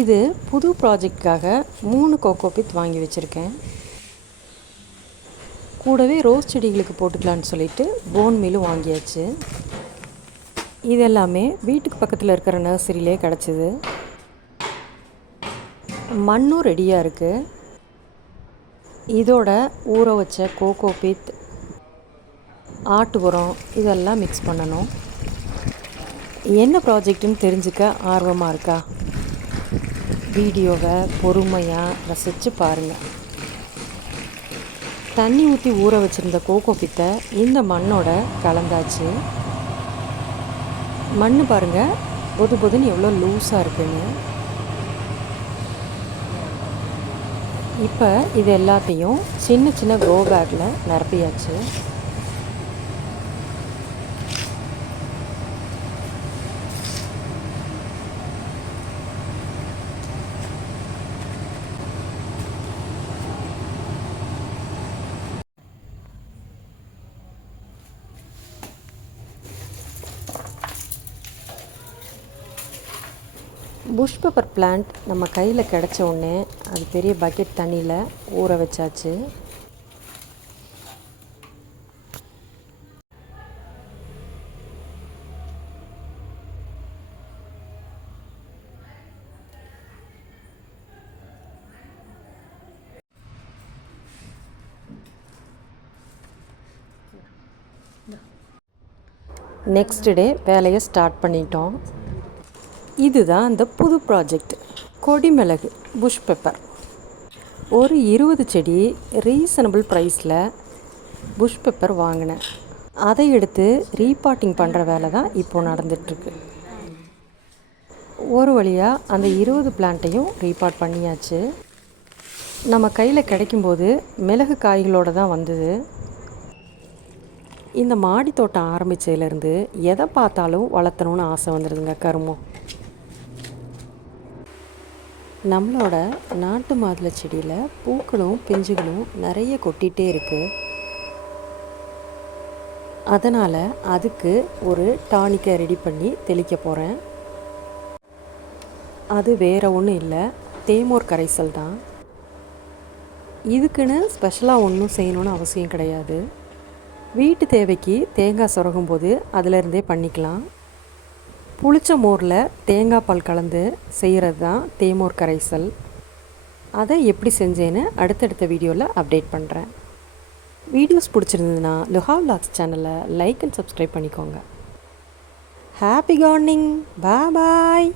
இது புது ப்ராஜெக்ட்காக 3 கோகோபித் வாங்கி வச்சுருக்கேன். கூடவே ரோஸ் செடிகளுக்கு போட்டுக்கலான்னு சொல்லிட்டு போன் மீலும் வாங்கியாச்சு. இதெல்லாமே வீட்டுக்கு பக்கத்தில் இருக்கிற நர்சரியிலே கிடச்சிது. மண்ணும் ரெடியாக இருக்குது. இதோட ஊற வச்ச கோகோபித், ஆட்டு உரம் இதெல்லாம் மிக்ஸ் பண்ணணும். என்ன ப்ராஜெக்ட்டுன்னு தெரிஞ்சுக்க ஆர்வமாக இருக்கா? வீடியோவை பொறுமையாக ரசித்து பாருங்கள். தண்ணி ஊற்றி ஊற வச்சுருந்த கோகோபித்தை இந்த மண்ணோட கலந்தாச்சு. மண் பாருங்கள், பொது பொதுன்னு எவ்வளோ லூஸாக இருக்குன்னு. இப்போ இது எல்லாத்தையும் சின்ன சின்ன க்ரோ பேக்கில் நிரப்பியாச்சு. புஷ் பெப்பர் பிளான்ட் நம்ம கையில் கிடச்ச உடனே அது பெரிய பக்கெட் தண்ணியில் ஊற வச்சாச்சு. நெக்ஸ்ட் டே வேலையை ஸ்டார்ட் பண்ணிட்டோம். இதுதான் இந்த புது ப்ராஜெக்ட். கொடி மிளகு புஷ் பெப்பர். ஒரு 20 செடி ரீசனபிள் ப்ரைஸில் புஷ் பெப்பர் வாங்கினேன். அதை எடுத்து ரீபாட்டிங் பண்ணுற வேலை தான் இப்போது நடந்துகிட்ருக்கு. ஒரு வழியாக அந்த 20 பிளான்ட்டையும் ரீபாட் பண்ணியாச்சு. நம்ம கையில் கிடைக்கும்போது மிளகு காய்களோடு தான் வந்தது. இந்த மாடி தோட்டம் ஆரம்பித்ததுலேருந்து எதை பார்த்தாலும் வளர்த்தணுன்னு ஆசை வந்துடுதுங்க கருமம். நம்மளோட நாட்டு மாதுளை செடியில் பூக்களும் பிஞ்சுகளும் நிறைய கொட்டிகிட்டே இருக்குது. அதனால் அதுக்கு ஒரு டானிக்கை ரெடி பண்ணி தெளிக்க போகிறேன். அது வேறு ஒன்றும் இல்லை, தேமோர் கரைசல் தான். இதுக்குன்னு ஸ்பெஷலாக ஒன்றும் செய்யணுன்னு அவசியம் கிடையாது. வீட்டு தேவைக்கு தேங்காய் சுரகும் போது அதிலிருந்தே பண்ணிக்கலாம். புளிச்ச மோரில் தேங்காய் பால் கலந்து செய்கிறது தான் தேமோர் கரைசல். அதை எப்படி செஞ்சேன்னு அடுத்தடுத்த வீடியோவில் அப்டேட் பண்ணுறேன். வீடியோஸ் பிடிச்சிருந்ததுன்னா லுஹா விலாக்ஸ் சேனலை லைக் அண்ட் சப்ஸ்கிரைப் பண்ணிக்கோங்க. Happy gardening. பாய்.